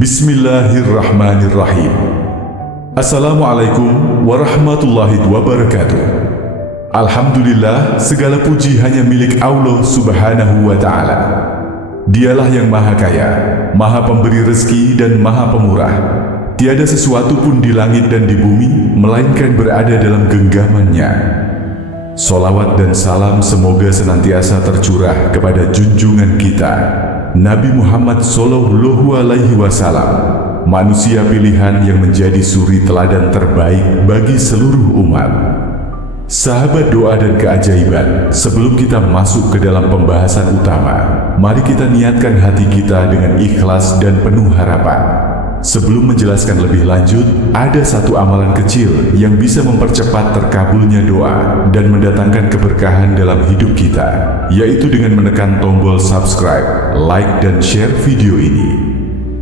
Bismillahirrahmanirrahim. Assalamualaikum warahmatullahi wabarakatuh. Alhamdulillah, segala puji hanya milik Allah subhanahu wa ta'ala. Dialah yang maha kaya, maha pemberi rezeki dan maha pemurah. Tiada sesuatu pun di langit dan di bumi, melainkan berada dalam genggamannya. Salawat dan salam semoga senantiasa tercurah kepada junjungan kita, Nabi Muhammad Sallallahu Alaihi Wasallam, manusia pilihan yang menjadi suri teladan terbaik bagi seluruh umat. Sahabat doa dan keajaiban, sebelum kita masuk ke dalam pembahasan utama, mari kita niatkan hati kita dengan ikhlas dan penuh harapan. Sebelum menjelaskan lebih lanjut, ada satu amalan kecil yang bisa mempercepat terkabulnya doa dan mendatangkan keberkahan dalam hidup kita, yaitu dengan menekan tombol subscribe, like, dan share video ini.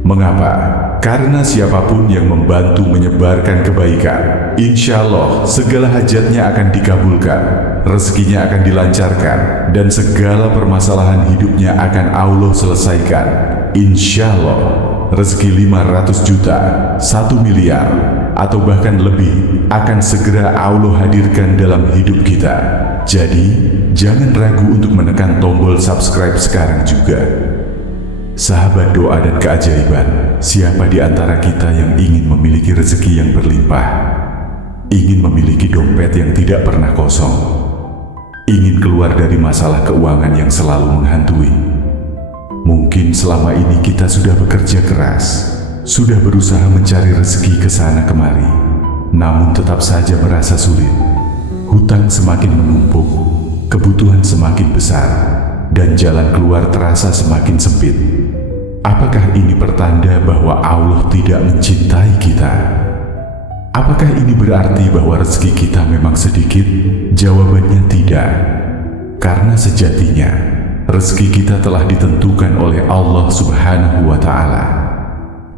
Mengapa? Karena siapapun yang membantu menyebarkan kebaikan, insya Allah segala hajatnya akan dikabulkan, rezekinya akan dilancarkan, dan segala permasalahan hidupnya akan Allah selesaikan. Insya Allah. Rezeki 500 juta, 1 miliar, atau bahkan lebih akan segera Allah hadirkan dalam hidup kita. Jadi, jangan ragu untuk menekan tombol subscribe sekarang juga. Sahabat doa dan keajaiban, siapa di antara kita yang ingin memiliki rezeki yang berlimpah? Ingin memiliki dompet yang tidak pernah kosong? Ingin keluar dari masalah keuangan yang selalu menghantui? Mungkin selama ini kita sudah bekerja keras, sudah berusaha mencari rezeki ke sana kemari, namun tetap saja merasa sulit. Hutang semakin menumpuk, kebutuhan semakin besar, dan jalan keluar terasa semakin sempit. Apakah ini pertanda bahwa Allah tidak mencintai kita? Apakah ini berarti bahwa rezeki kita memang sedikit? Jawabannya tidak, karena sejatinya rezeki kita telah ditentukan oleh Allah subhanahu wa ta'ala.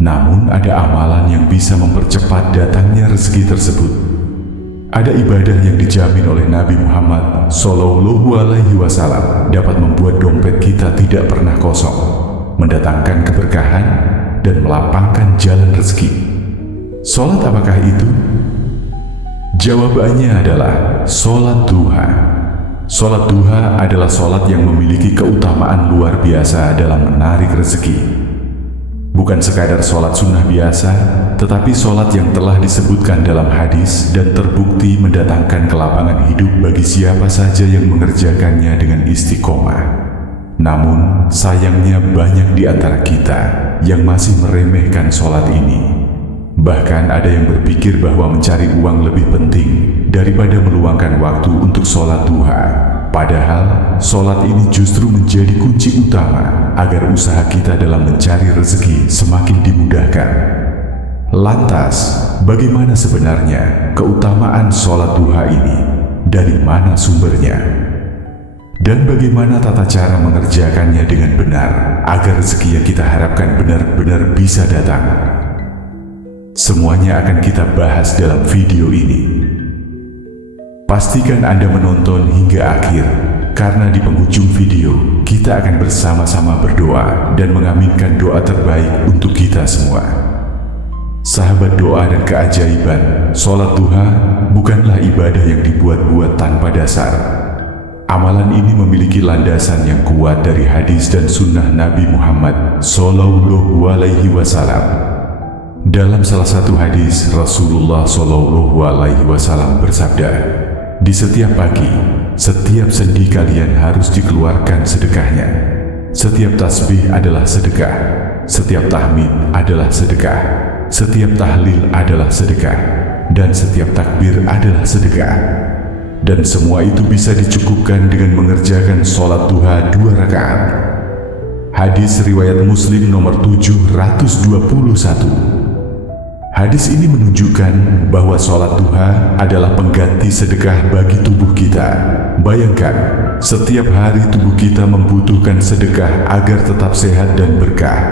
Namun ada amalan yang bisa mempercepat datangnya rezeki tersebut. Ada ibadah yang dijamin oleh Nabi Muhammad Sallallahu Alaihi Wasallam dapat membuat dompet kita tidak pernah kosong, mendatangkan keberkahan, dan melapangkan jalan rezeki. Salat apakah itu? Jawabannya adalah salat duha. Salat duha adalah salat yang memiliki keutamaan luar biasa dalam menarik rezeki. Bukan sekadar salat sunnah biasa, tetapi salat yang telah disebutkan dalam hadis dan terbukti mendatangkan kelapangan hidup bagi siapa saja yang mengerjakannya dengan istiqomah. Namun, sayangnya banyak di antara kita yang masih meremehkan salat ini. Bahkan ada yang berpikir bahwa mencari uang lebih penting daripada meluangkan waktu untuk sholat duha. Padahal, sholat ini justru menjadi kunci utama agar usaha kita dalam mencari rezeki semakin dimudahkan. Lantas, bagaimana sebenarnya keutamaan sholat duha ini? Dari mana sumbernya? Dan bagaimana tata cara mengerjakannya dengan benar agar rezeki yang kita harapkan benar-benar bisa datang? Semuanya akan kita bahas dalam video ini. Pastikan Anda menonton hingga akhir, karena di penghujung video kita akan bersama-sama berdoa dan mengaminkan doa terbaik untuk kita semua. Sahabat doa dan keajaiban, salat duha bukanlah ibadah yang dibuat-buat tanpa dasar. Amalan ini memiliki landasan yang kuat dari hadis dan sunnah Nabi Muhammad Sallallahu Alaihi Wasallam. Dalam salah satu hadis, Rasulullah Sallallahu Alaihi Wasallam bersabda, "Di setiap pagi, setiap sendi kalian harus dikeluarkan sedekahnya. Setiap tasbih adalah sedekah, setiap tahmid adalah sedekah, setiap tahlil adalah sedekah, dan setiap takbir adalah sedekah. Dan semua itu bisa dicukupkan dengan mengerjakan sholat duha 2 rakaat." Hadis riwayat Muslim nomor 721. Hadis ini menunjukkan bahwa sholat duha adalah pengganti sedekah bagi tubuh kita. Bayangkan, setiap hari tubuh kita membutuhkan sedekah agar tetap sehat dan berkah.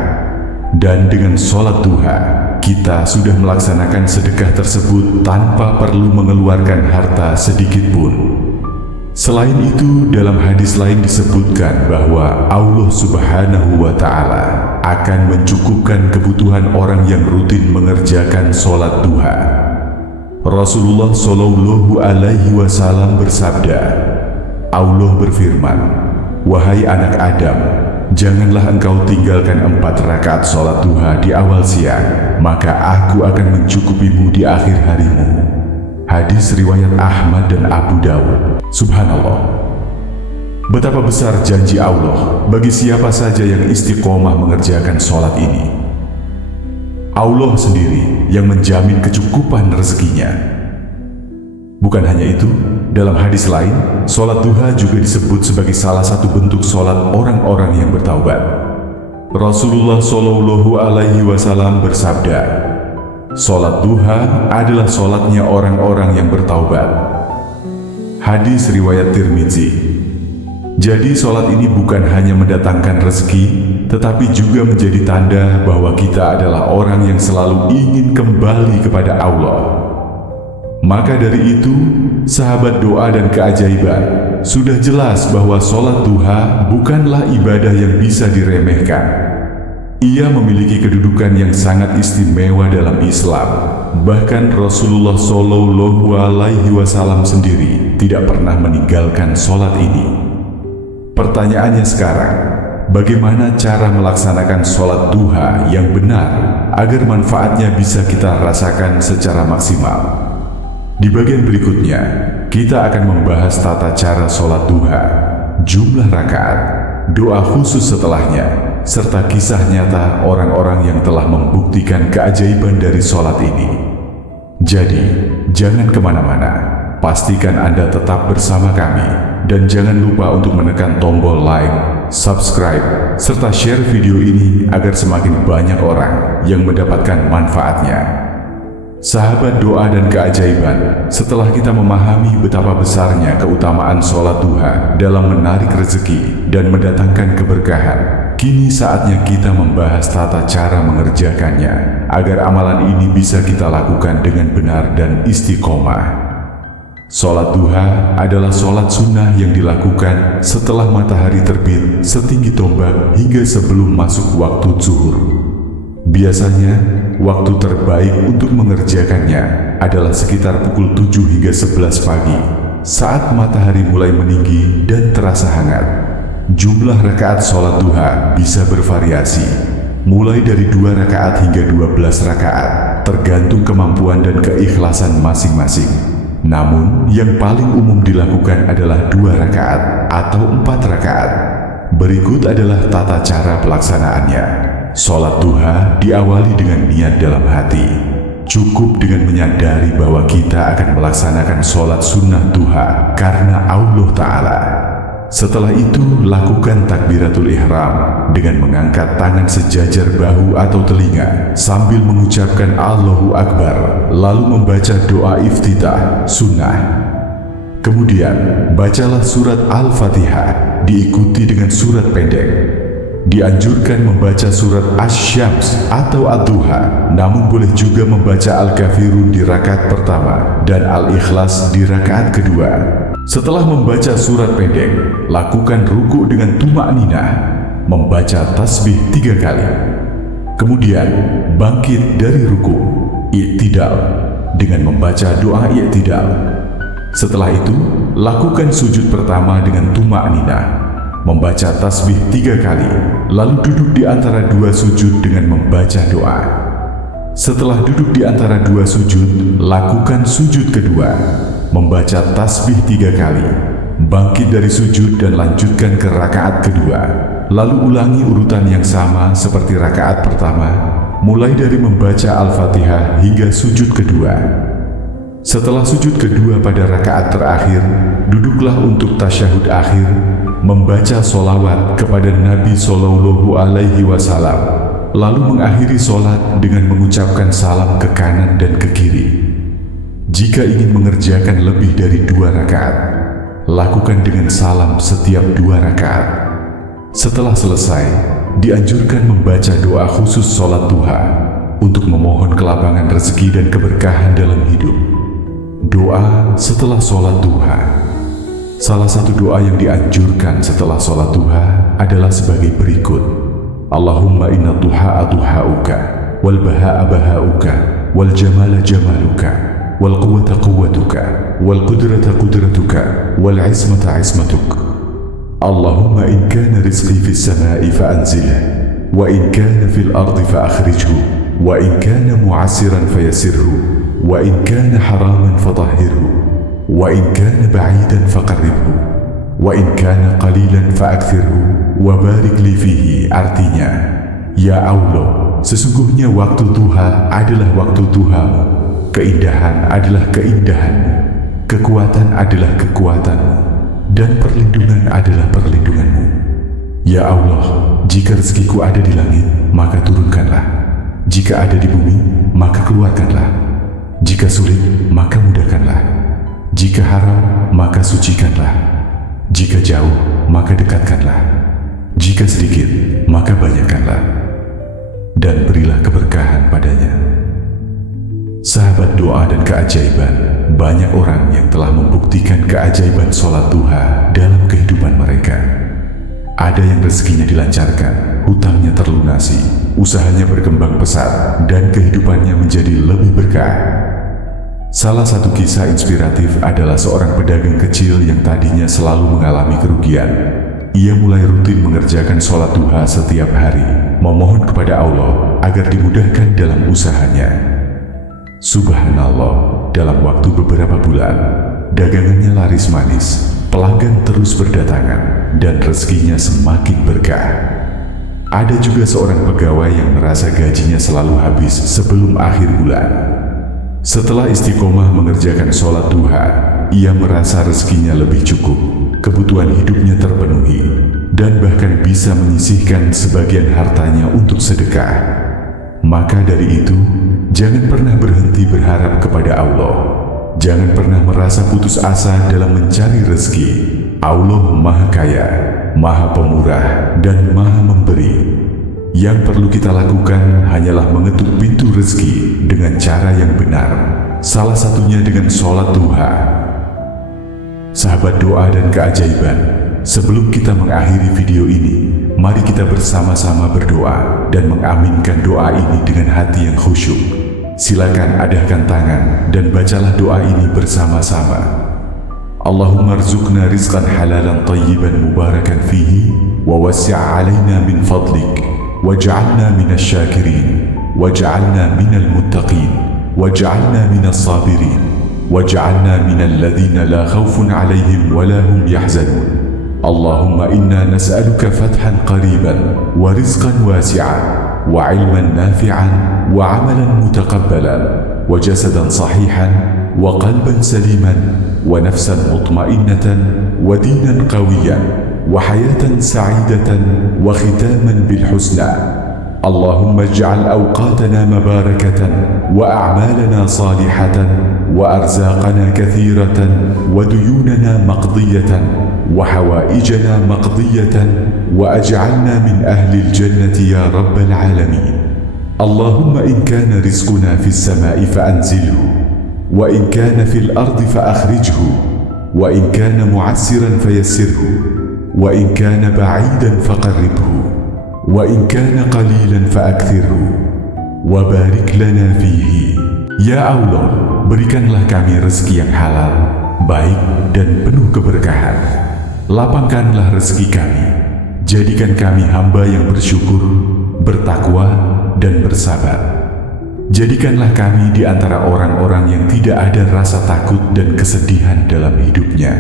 Dan dengan sholat duha, kita sudah melaksanakan sedekah tersebut tanpa perlu mengeluarkan harta sedikit pun. Selain itu, dalam hadis lain disebutkan bahwa Allah Subhanahu wa Ta'ala akan mencukupkan kebutuhan orang yang rutin mengerjakan sholat duha. Rasulullah Shallallahu Alaihi Wasallam bersabda, Allah berfirman, "Wahai anak Adam, janganlah engkau tinggalkan 4 rakaat sholat duha di awal siang, maka aku akan mencukupimu di akhir harimu." Hadis riwayat Ahmad dan Abu Dawud. Subhanallah. Betapa besar janji Allah bagi siapa saja yang istiqomah mengerjakan sholat ini. Allah sendiri yang menjamin kecukupan rezekinya. Bukan hanya itu, dalam hadis lain, sholat duha juga disebut sebagai salah satu bentuk sholat orang-orang yang bertaubat. Rasulullah Shallallahu Alaihi Wasallam bersabda, sholat duha adalah sholatnya orang-orang yang bertaubat. Hadis riwayat Tirmizi. Jadi sholat ini bukan hanya mendatangkan rezeki, tetapi juga menjadi tanda bahwa kita adalah orang yang selalu ingin kembali kepada Allah. Maka dari itu, sahabat doa dan keajaiban, sudah jelas bahwa sholat duha bukanlah ibadah yang bisa diremehkan. Ia memiliki kedudukan yang sangat istimewa dalam Islam. Bahkan Rasulullah Shallallahu Alaihi Wasallam sendiri tidak pernah meninggalkan sholat ini. Pertanyaannya sekarang, bagaimana cara melaksanakan sholat duha yang benar agar manfaatnya bisa kita rasakan secara maksimal? Di bagian berikutnya, kita akan membahas tata cara sholat duha, jumlah rakaat, doa khusus setelahnya, serta kisah nyata orang-orang yang telah membuktikan keajaiban dari sholat ini. Jadi, jangan kemana-mana, pastikan Anda tetap bersama kami, dan jangan lupa untuk menekan tombol like, subscribe, serta share video ini agar semakin banyak orang yang mendapatkan manfaatnya. Sahabat doa dan keajaiban, setelah kita memahami betapa besarnya keutamaan sholat duha dalam menarik rezeki dan mendatangkan keberkahan, kini saatnya kita membahas tata cara mengerjakannya agar amalan ini bisa kita lakukan dengan benar dan istiqomah. Sholat duha adalah sholat sunnah yang dilakukan setelah matahari terbit setinggi tombak hingga sebelum masuk waktu zuhur. Biasanya, waktu terbaik untuk mengerjakannya adalah sekitar pukul 7 hingga 11 pagi, saat matahari mulai meninggi dan terasa hangat. Jumlah rakaat sholat duha bisa bervariasi, mulai dari 2 rakaat hingga 12 rakaat, tergantung kemampuan dan keikhlasan masing-masing. Namun, yang paling umum dilakukan adalah 2 rakaat atau 4 rakaat. Berikut adalah tata cara pelaksanaannya. Sholat duha diawali dengan niat dalam hati. Cukup dengan menyadari bahwa kita akan melaksanakan sholat sunnah duha karena Allah Ta'ala. Setelah itu, lakukan takbiratul ihram dengan mengangkat tangan sejajar bahu atau telinga sambil mengucapkan Allahu Akbar, lalu membaca doa iftitah sunnah. Kemudian, bacalah surat Al-Fatihah diikuti dengan surat pendek. Dianjurkan membaca surat Asy-Syams atau Ad-Duha, namun boleh juga membaca Al-Kafirun di rakaat pertama dan Al-Ikhlas di rakaat kedua. Setelah membaca surat pendek, lakukan ruku dengan tuma'ninah, membaca tasbih 3 kali. Kemudian, bangkit dari ruku, i'tidal, dengan membaca doa i'tidal. Setelah itu, lakukan sujud pertama dengan tuma'ninah, membaca tasbih 3 kali, lalu duduk di antara 2 sujud dengan membaca doa. Setelah duduk di antara 2 sujud, lakukan sujud kedua, membaca tasbih 3 kali, bangkit dari sujud dan lanjutkan ke rakaat kedua, lalu ulangi urutan yang sama seperti rakaat pertama, mulai dari membaca Al-Fatihah hingga sujud kedua. Setelah sujud kedua pada rakaat terakhir, duduklah untuk tasyahud akhir, membaca sholawat kepada Nabi Shallallahu Alaihi Wasallam, lalu mengakhiri sholat dengan mengucapkan salam ke kanan dan ke kiri. Jika ingin mengerjakan lebih dari 2 rakaat, lakukan dengan salam setiap 2 rakaat. Setelah selesai, dianjurkan membaca doa khusus sholat duha untuk memohon kelapangan rezeki dan keberkahan dalam hidup. Doa setelah sholat duha. Salah satu doa yang dianjurkan setelah sholat duha adalah sebagai berikut. Allahumma inna duha'a duha'uka, wal baha'a baha'uka, wal jamala jamaluka, wal quwwata quwwatuka, wal qudrata qudratuka, wal ismata ismatuk. Allahumma in kana rizqi fis sama'i fa'anzilhu, wa in kana fil ardi fa'akhrijhu, wa in kana mu'assiran fayassirhu, wa in kana haraman fatahhirhu, wa in kana ba'idan faqarribhu, wa in kana qalilan fa'akthirhu, wa barik li fihi. Artinya, ya Allah, sesungguhnya waktu duha adalah waktu duhamu, keindahan adalah keindahanmu, kekuatan adalah kekuatanmu, dan perlindungan adalah perlindunganmu. Ya Allah, jika rezekiku ada di langit, maka turunkanlah. Jika ada di bumi, maka keluarkanlah. Jika sulit, maka mudahkanlah. Jika haram, maka sucikanlah. Jika jauh, maka dekatkanlah. Jika sedikit, maka banyakkanlah. Dan berilah keberkahan padanya. Sahabat doa dan keajaiban, banyak orang yang telah membuktikan keajaiban sholat duha dalam kehidupan mereka. Ada yang rezekinya dilancarkan, hutangnya terlunasi, usahanya berkembang pesat, dan kehidupannya menjadi lebih berkah. Salah satu kisah inspiratif adalah seorang pedagang kecil yang tadinya selalu mengalami kerugian. Ia mulai rutin mengerjakan sholat duha setiap hari, memohon kepada Allah agar dimudahkan dalam usahanya. Subhanallah, dalam waktu beberapa bulan, dagangannya laris manis, pelanggan terus berdatangan, dan rezekinya semakin berkah. Ada juga seorang pegawai yang merasa gajinya selalu habis sebelum akhir bulan. Setelah istiqomah mengerjakan sholat duha, ia merasa rezekinya lebih cukup, kebutuhan hidupnya terpenuhi, dan bahkan bisa menyisihkan sebagian hartanya untuk sedekah. Maka dari itu, jangan pernah berhenti berharap kepada Allah. Jangan pernah merasa putus asa dalam mencari rezeki. Allah Maha Kaya, Maha Pemurah, dan Maha Memberi. Yang perlu kita lakukan hanyalah mengetuk pintu rezeki dengan cara yang benar, salah satunya dengan sholat duha. Sahabat doa dan keajaiban, sebelum kita mengakhiri video ini, mari kita bersama-sama berdoa dan mengaminkan doa ini dengan hati yang khusyuk. Silakan adahkan tangan dan bacalah doa ini bersama-sama. Allahumma rzuqna rizqan halalan tayyiban mubarakan fihi, wa wassi' alaina min fadlik, waj'alna minasy syakirin, waj'alna minal muttaqin, waj'alna minas sabirin, waj'alna minal ladzina la khaufun 'alaihim wa la hum yahzanun. Allahumma inna nas'aluka fathan qariban wa rizqan wasi'an wa 'ilman nafi'an wa 'amalan mutaqabbalan wa jasadan sahihan wa qalban saliman wa nafsan mutma'innatan wa dinan qawiyan وحياة سعيدة وختاما بالحسنى. اللهم اجعل أوقاتنا مباركة وأعمالنا صالحة وأرزاقنا كثيرة وديوننا مقضية وحوائجنا مقضية وأجعلنا من أهل الجنة يا رب العالمين. اللهم إن كان رزقنا في السماء فأنزله، وإن كان في الأرض فأخرجه، وإن كان معسرا فيسره، وإن كان بعيدا فقربه، وإن كان قليلا فأكثره، وبارك لنا فيه. Ya Allah, berikanlah kami rezeki yang halal, baik dan penuh keberkahan. Lapangkanlah rezeki kami, jadikan kami hamba yang bersyukur, bertakwa, dan bersabar. Jadikanlah kami di antara orang-orang yang tidak ada rasa takut dan kesedihan dalam hidupnya.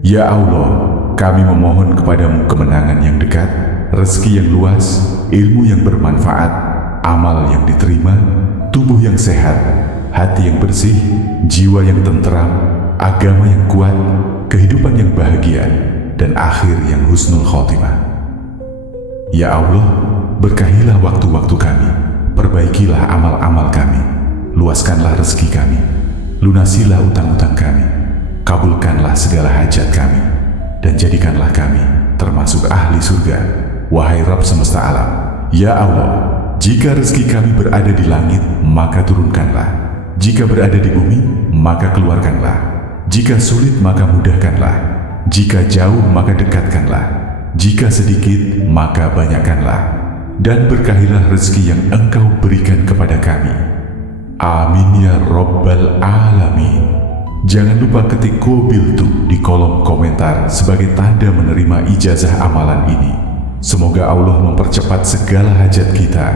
Ya Allah, kami memohon kepadamu kemenangan yang dekat, rezeki yang luas, ilmu yang bermanfaat, amal yang diterima, tubuh yang sehat, hati yang bersih, jiwa yang tenteram, agama yang kuat, kehidupan yang bahagia, dan akhir yang husnul khotimah. Ya Allah, berkahilah waktu-waktu kami, perbaikilah amal-amal kami, luaskanlah rezeki kami, lunasilah utang-utang kami, kabulkanlah segala hajat kami, dan jadikanlah kami termasuk ahli surga. Wahai Rabb semesta alam, ya Allah, jika rezeki kami berada di langit, maka turunkanlah. Jika berada di bumi, maka keluarkanlah. Jika sulit, maka mudahkanlah. Jika jauh maka dekatkanlah, jika sedikit maka banyakkanlah, dan berkahilah rezeki yang Engkau berikan kepada kami. Amin ya Rabbal Alamin. Jangan lupa ketik Qabiltu di kolom komentar sebagai tanda menerima ijazah amalan ini. Semoga Allah mempercepat segala hajat kita.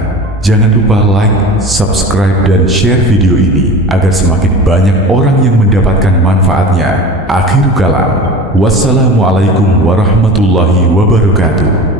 Jangan lupa like, subscribe, dan share video ini agar semakin banyak orang yang mendapatkan manfaatnya. Akhirul kalam. Wassalamualaikum warahmatullahi wabarakatuh.